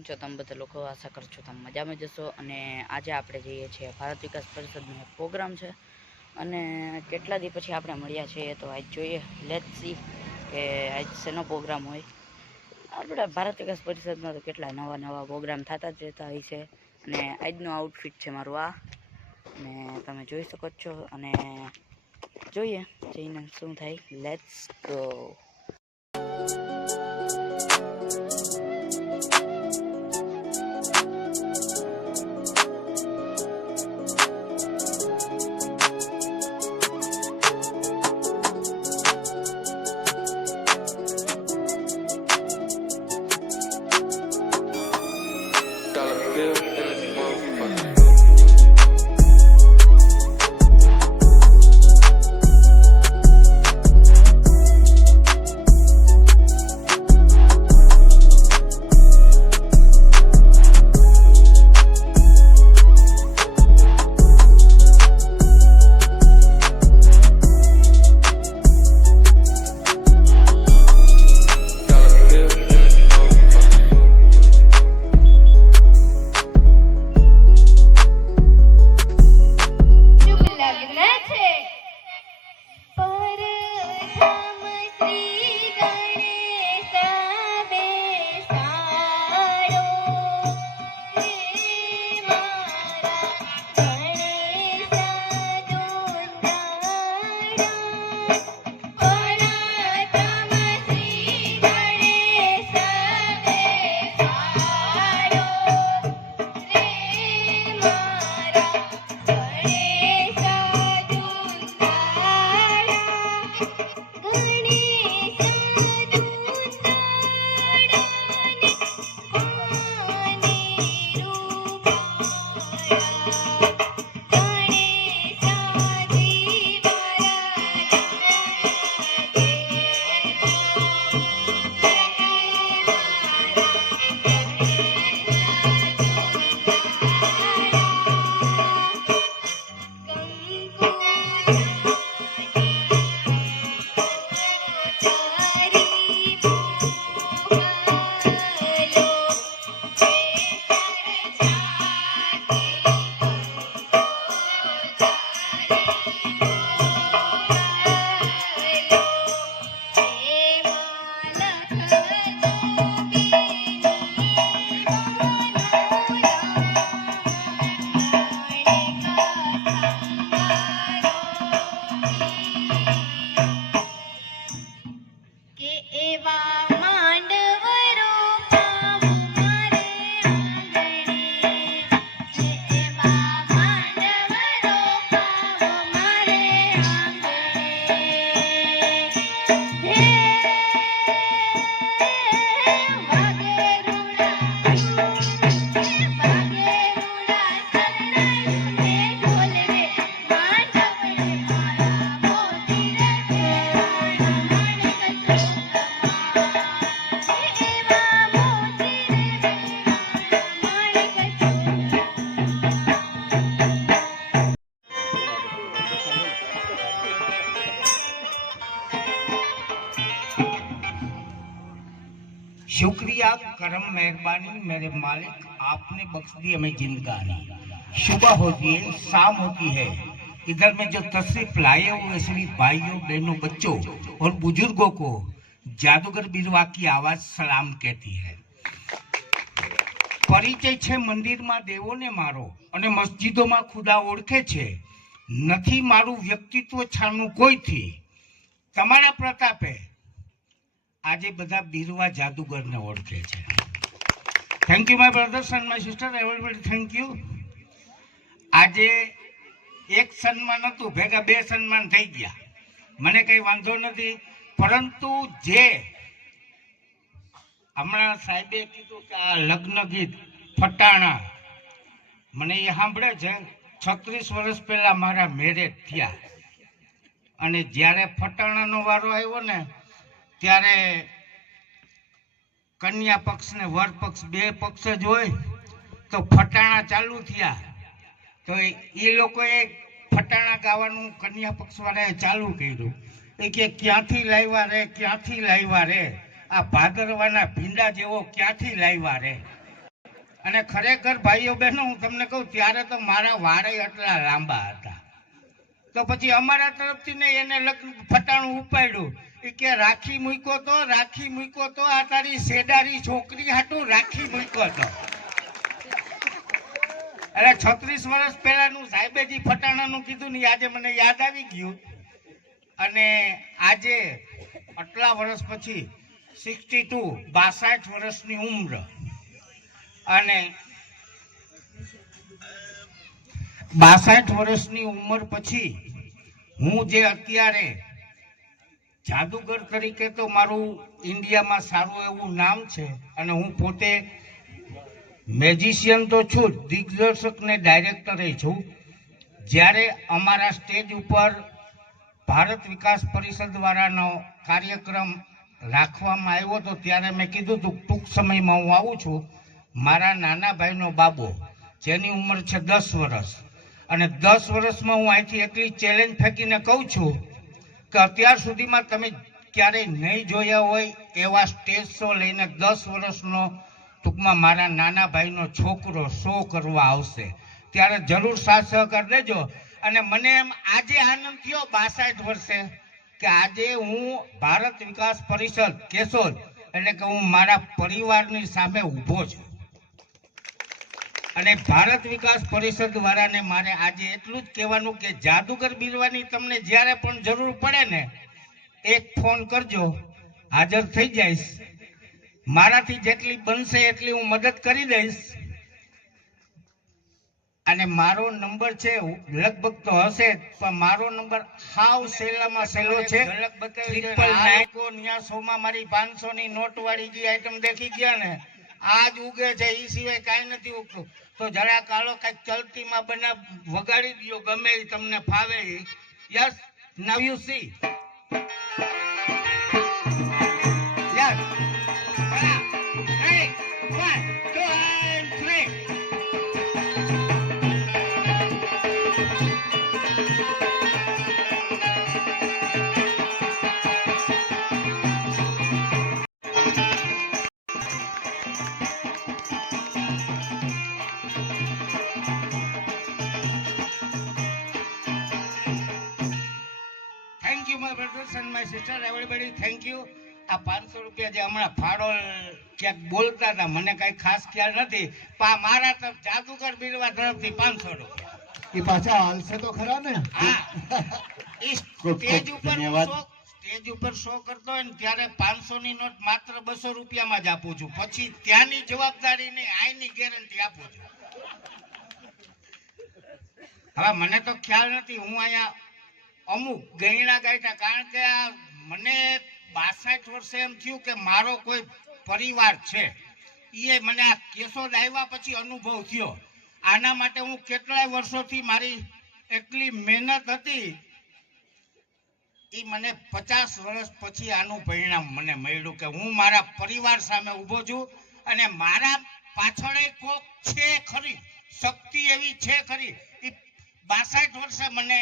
કેમ છો તમે બધા લોકો? આશા કરું છું તમે મજામાં જશો. અને આજે આપણે જઈએ છીએ ભારત વિકાસ પરિષદનો એક પ્રોગ્રામ છે અને કેટલા દી પછી આપણે મળ્યા છીએ, તો આજ જોઈએ લેટ્સ સી કે આજ શેનો પ્રોગ્રામ હોય. આપણે ભારત વિકાસ પરિષદમાં તો કેટલા નવા પ્રોગ્રામ થતા જ રહેતા હોય છે. અને આજનું આઉટફિટ છે મારું આ, અને તમે જોઈ શકો છો. અને જોઈએ જઈને શું થાય. Let's go. शुक्रिया करम मेहरबानी मेरे मालिक, आपने बख्श दी हमें जिंदगानी। सुबह होती है, शाम होती है, इधर में जो तशरीफ लाए हुए सभी भाइयों बहनों बच्चों और बुजुर्गों को जादूगर बिरवा की आवाज सलाम कहती है। परिचय छे मंदिर में देवो ने मारो અને મસ્જિદોમાં ખુદા ઓળખે છે, નથી મારું વ્યક્તિત્વ છાનું કોઈથી, તમારા પ્રતાપે આજે બધા બીરવા જાદુગરને ઓળખે છે. Thank you my brothers and my sister, everybody thank you. આજે એક સન્માન હતું, ભેગા બે સન્માન થઈ ગયા, મને કઈ વાંધો નથી. પરંતુ જે હમણાં સાહેબે કીધું કે આ લગ્ન ગીત ફટાણા, મને એ સાંભળે છે. 36 વર્ષ પહેલા મારા મેરેજ થયા અને જ્યારે ફટાણાનો વારો આવ્યો ને ત્યારે કન્યા પક્ષ ને વર પક્ષ બે પક્ષ જ હોય, તો ફટાણા ચાલુ થયા. તો એ લોકોએ ફટાણા ગાવાનું કન્યા પક્ષ વાળાએ ચાલુ કર્યું. એ કે ક્યાંથી લાવ્યા રે, ક્યાંથી લાવ્યા રે, આ ભાદરવાના ભીંડા જેવો ક્યાંથી લાવ્યા રે. અને ખરેખર ભાઈઓ બહેનો હું તમને કહું ત્યારે તો મારા વાળે એટલા લાંબા હતા. તો પછી અમારા તરફથી ને એને ફટાણું ઉપાડ્યું. એ કે રાખી મૂક્યો તો આ તારી સેડારી છોકરી હાટું રાખી મૂક્યો તો. એટલે 36 વર્ષ પહેલાનું સાહેબે જે ફટાણાનું કીધું ને આજે મને યાદ આવી ગયું. અને આજે આટલા વર્ષ પછી 62 વર્ષની ઉંમર અને 62 વર્ષની ઉંમર પછી હું જે અત્યારે જાદુગર તરીકે તો મારું ઇન્ડિયામાં સારું એવું નામ છે અને હું પોતે મેજિશિયન તો છું જ, દિગ્દર્શક ને ડાયરેક્ટરે છું. જ્યારે અમારા સ્ટેજ ઉપર ભારત વિકાસ પરિષદ વાળાનો કાર્યક્રમ રાખવામાં આવ્યો હતો ત્યારે મેં કીધું હતું ટૂંક સમયમાં હું આવું છું. મારા નાના ભાઈનો બાબો જેની ઉંમર છે 10 વર્ષ અને 10 વર્ષમાં હું અહીંથી એટલી ચેલેન્જ ફેંકીને કહું છું કે અત્યાર સુધીમાં તમે ક્યારેય નહીં જોયા હોય એવા સ્ટેજ શો લઈને 10 વર્ષનો ટૂંકમાં મારા નાના ભાઈનો છોકરો શો કરવા આવશે. ત્યારે જરૂર સાથ સહકાર દેજો. અને મને એમ આજે આનંદ થયો 62 વર્ષે કે આજે હું ભારત વિકાસ પરિષદ કેશોદ એટલે કે હું મારા પરિવારની સામે ઊભો છું. અને ભારત વિકાસ પરિષદ વાળાને મારે આજે એટલું જ કહેવાનું કે જાદુગર બીરવાની તમને જ્યારે પણ જરૂર પડે ને એક ફોન કરજો, હાજર થઈ જઈશ. મારાથી જેટલી બનશે એટલી હું મદદ કરી દઈશ. અને મારો નંબર છે લગભગ તો હશે પણ મારો નંબર હાવ સહેલામાં સહેલો છે 999 માં મારી 500 ની નોટ વાળી જે આઈટમ દેખી ગયા ને આજ ઉગે છે એ સિવાય કાંઈ નથી ઉગતું. તો જરા કાળો કઈક ચલતીમાં બના વગાડી દો ગમે એ તમને ફાવે. Yes now you C yes 1 2 and 3. My brothers and my sisters, everybody, thank you. આ 500 રૂપિયા જે હમણાં ફાળો ક્યાંક બોલતા હતા મને કઈ ખાસ ખ્યાલ નથી પણ મારા તરફ જાદુગર બીરવા તરફથી 500 રૂપિયા એ પાછા હાલશે તો ખરા ને. હા સ્ટેજ ઉપર શો કરતો હોય ને ત્યારે 500 ની નોટ માત્ર 200 રૂપિયામાં જ આપું છું. પછી ત્યાંની જવાબદારી ને આઈની ગેરંટી આપું છું. હવે મને તો ખ્યાલ નથી હું અહીંયા અમુક ગયણા ગાયતા કારણ કે આ મને 62 વર્ષે એમ થયું કે મારો કોઈ પરિવાર છે એ મને આ કેશોદ આવ્યા પછી અનુભવ થયો. આના માટે હું કેટલાય વર્ષોથી મારી એટલી મહેનત હતી એ મને 50 વર્ષ પછી આનું પરિણામ મને મળ્યું કે હું મારા પરિવાર સામે ઊભો છું. અને મારા પાછળ કોક છે ખરી, શક્તિ એવી છે ખરી. એ 62 વર્ષે મને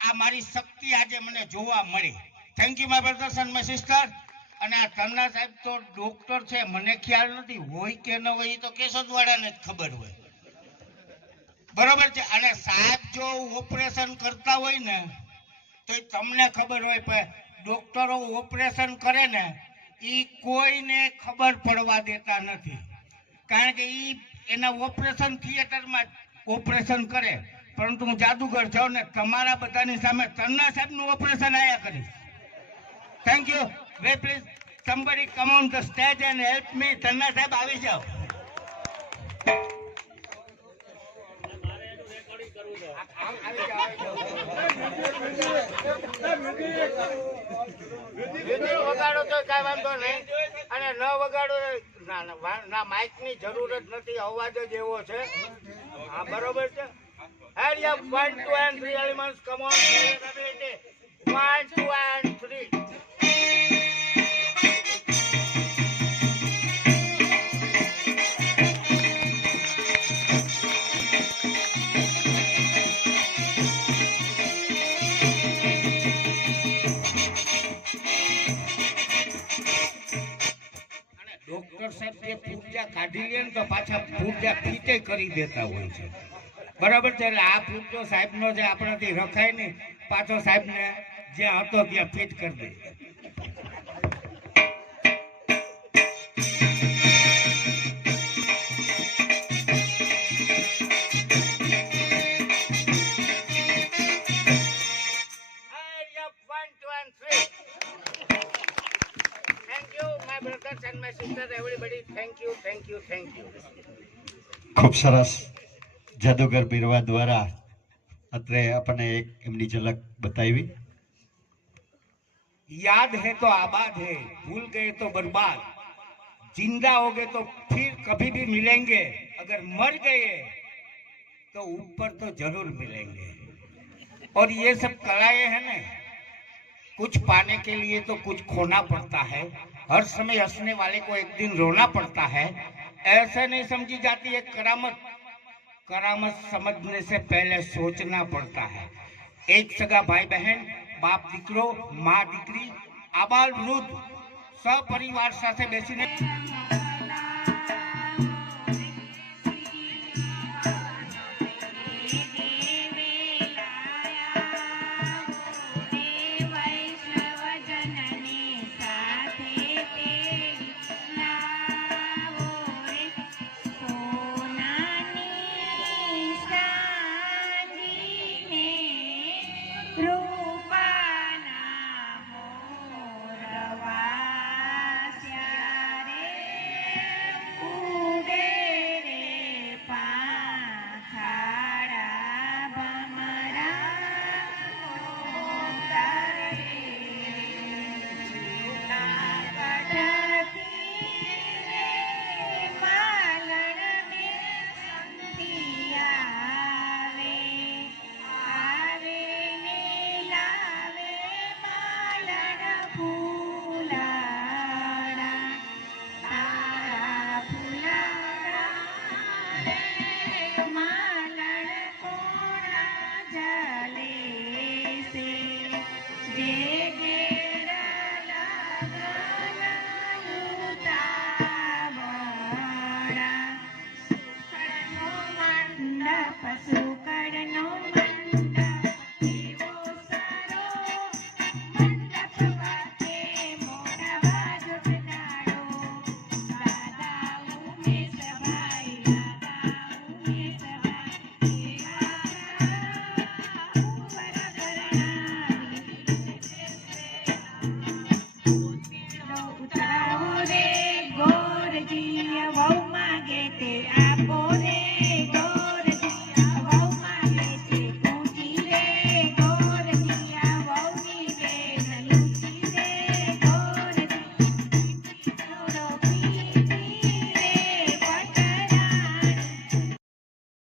આ મારી શક્તિ આજે મને જોવા મળી. Thank you my brothers and my sister. અને આ તન્ના સાહેબ તો ડોક્ટર છે મને ખ્યાલ નથી હોય કે ન હોય એ તો કેશોદવાળાને જ ખબર હોય. બરોબર છે. અને સાહેબ જો ઓપરેશન કરતા હોય ને તો તમને ખબર હોય પણ ડોક્ટરો ઓપરેશન કરે ને એ કોઈને ખબર પડવા દેતા નથી. કારણ કે એ એના ઓપરેશન થિયેટરમાં ઓપરેશન કરે. પરંતુ હું જાદુગર છું ને તમારા બધાની સામે તન્ના સાહેબનું ઓપરેશન આયા કરીશ. Thank you. Way please somebody come on the stage and help me. Tanna સાહેબ આવી જાઓ. વગાડો તો કઈ વાંધો નહીં અને ન વગાડો ના માઇક ની જરૂર જ નથી, અવાજ જ એવો છે. હા બરોબર છે. And you have 1 2 and 3 elements. Come on, ability. 1 2 and 3. Doctor ઠોકર સાહેબ જે પૂર્જા કાઢી લે ને તો પાછા પૂર્જા ફીટે કરી દેતા હોય છે. બરાબર છે. એટલે આ પૂર્જો સાહેબનો જે આપણાથી રખાય ને પાછો સાહેબને જ્યાં હતો ત્યાં ફિટ કરી દે. ખૂબ સરસ જાદુગર બીરવા દ્વારા અત્રે આપણને એક એમની ઝલક બતાવી. याद है तो आबाद है, भूल गए तो बर्बाद, जिंदा हो गए तो फिर कभी भी मिलेंगे, अगर मर गए तो ऊपर तो जरूर मिलेंगे. और ये सब कलाएं हैं ना, कुछ पाने के लिए तो कुछ खोना पड़ता है. हर समय हंसने वाले को एक दिन रोना पड़ता है. ऐसे नहीं समझी जाती है करामत. करामत समझने से पहले सोचना पड़ता है. एक सगा भाई बहन, बाप દીકરો, માં દીકરી, આબાલ વૃદ્ધ સપરિવાર સાથે બેસીને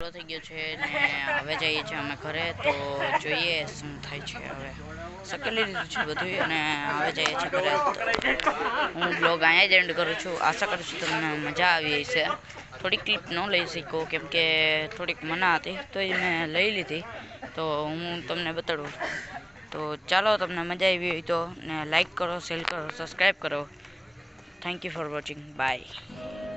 થઈ ગયો છે ને હવે જઈએ છીએ અમે ઘરે. તો જોઈએ શું થાય છે. હવે સકેલી લીધું છે બધું અને હવે જઈએ છીએ ઘરે. હું બ્લોગ અહીંયા જ એન્ડ કરું છું. આશા કરું છું તમને મજા આવી હશે. થોડીક ક્લિપ ન લઈ શક્યો કેમ કે થોડીક મના હતી તો એ મેં લઈ લીધી. તો હું તમને બતાડું. તો ચાલો, તમને મજા આવી હોય તો ને લાઈક કરો, શેર કરો, સબસ્ક્રાઈબ કરો. Thank you for watching. By.